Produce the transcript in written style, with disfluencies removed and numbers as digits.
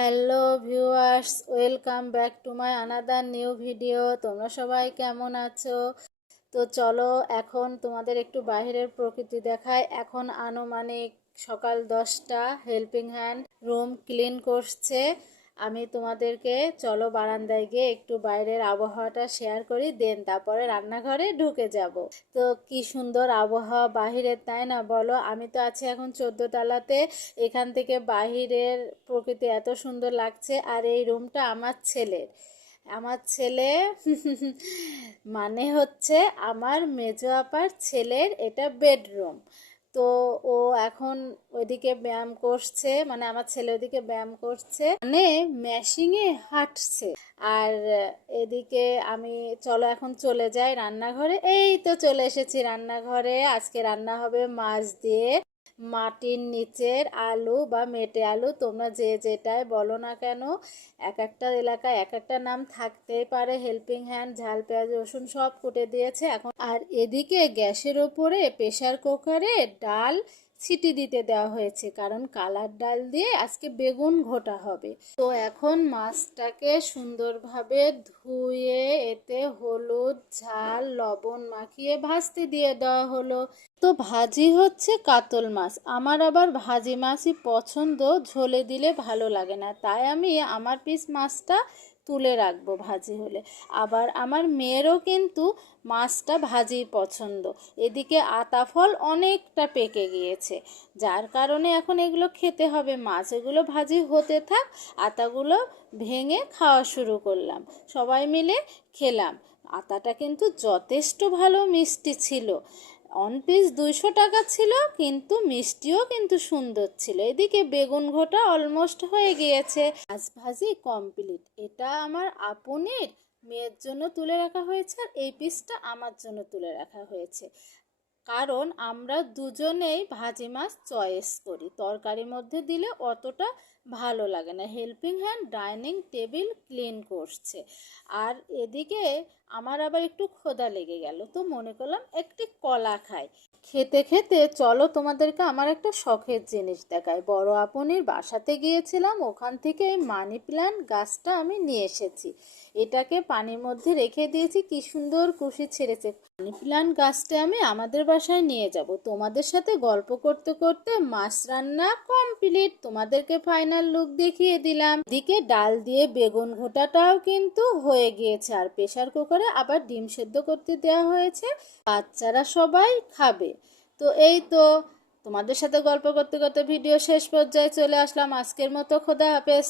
Hello viewers, welcome back to my another new video. তোমরা সবাই কেমন আছো? তো চলো এখন তোমাদের একটু বাইরের প্রকৃতি দেখায়। এখন আনুমানিক সকাল 10টা। হেল্পিং হ্যান্ড রুম ক্লিন করছে। আমি তোমাদেরকে চলো বারান্দায় গিয়ে একটু বাইরের আবহাওয়াটা শেয়ার করি, দেন তারপরে রান্নাঘরে ঢুকে যাব। তো কি সুন্দর আবহাওয়া বাহিরের, তাই না বলো? আমি তো আছি এখন 14 তলাতে। এখান থেকে বাহিরের প্রকৃতি এত সুন্দর লাগছে। আর এই রুমটা আমার ছেলে মানে হচ্ছে আমার মেজো আপার ছেলের এটা বেডরুম। তো ও এখন ওইদিকে ব্যায়াম করছে, মানে আমার ছেলে ওইদিকে ব্যায়াম করছে, মানে মেশিংয়ে হাঁটছে। আর এদিকে আমি চলো এখন চলে যাই রান্নাঘরে। এই তো চলে এসেছি রান্নাঘরে। আজকে রান্না হবে মাছ দিয়ে মাটির নিচের আলু বা মেটে আলু, তোমরা যে যেটাই বলো না কেন। এক একটা এলাকায় এক একটা নাম থাকতেই পারে। হেল্পিং হ্যান্ড ঝাল পেঁয়াজ রসুন সব কুটে দিয়েছে এখন। আর এদিকে গ্যাসের ওপরে প্রেসার কুকারে ডাল সিটি দিতে দেওয়া হয়েছে, কারণ কালার ডাল দিয়ে আজকে বেগুন ঘোটা হবে। তো এখন মাছটাকে সুন্দরভাবে ধুয়ে এতে হলুদ ঝাল লবণ মাখিয়ে ভাজতে দিয়ে দেওয়া হলো। তো ভাজি হচ্ছে কাতল মাছ। আমার আবার ভাজি মাছই পছন্দ, ঝোলে দিলে ভালো লাগে না, তাই আমি আমার পিস মাছটা তুলে রাখবো ভাজি হলে। আবার আমার মেয়েরও কিন্তু মাছটা ভাজি পছন্দ। এদিকে আতা ফল অনেকটা পেকে গিয়েছে, যার কারণে এখন এগুলো খেতে হবে। মাছ এগুলো ভাজি হতে থাক, আতাগুলো ভেঙে খাওয়া শুরু করলাম, সবাই মিলে খেলাম। আতাটা কিন্তু যথেষ্ট ভালো মিষ্টি ছিল। অন পিস 200 টাকা ছিল, কিন্তু মিষ্টিও কিন্তু সুন্দর ছিল। এদিকে বেগুন ঘোটা অলমোস্ট হয়ে গিয়েছে। মাছ ভাজি কমপ্লিট। এটা আমার আপনের মেয়ের জন্য তুলে রাখা হয়েছে, আর এই পিসটা আমার জন্য তুলে রাখা হয়েছে। কারণ আমরা দুজনেই ভাজি মাছ চয়েস করি, তরকারির মধ্যে দিলে অতটা ভালো লাগে না। Helping hand dining table clean করছে। আর এদিকে আমার আবার একটু ক্ষুধা লেগে গেল, তো মনে করলাম একটি কলা খাই। খেতে খেতে চলো তোমাদেরকে আমার একটা শখের জিনিস দেখাই। বড় আপনির বাসাতে গিয়েছিলাম, ওখান থেকে এই মানি প্ল্যান্ট গাছটা আমি নিয়ে এসেছি। এটাকে পানির মধ্যে রেখে দিয়েছি, কি সুন্দর কুশি ছেড়েছে। মানি প্ল্যান্ট গাছটা আমি আমাদের বাসায় নিয়ে যাব। তোমাদের সাথে গল্প করতে করতে মাছ রান্না কমপ্লিট, তোমাদেরকে ফাইনাল লুক দেখিয়ে দিলাম। দিকে ডাল দিয়ে বেগুন ঘোটাটাও কিন্তু হয়ে গিয়েছে, আর প্রেসার কুকারে আবার ডিম সেদ্ধ করতে দেওয়া হয়েছে, বাচ্চারা সবাই খাবে। তো এই তো তোমাদের সাথে গল্প করতে করতে ভিডিও শেষ পর্যায়ে চলে আসলাম। আজকের মতো খোদা হাফেজ।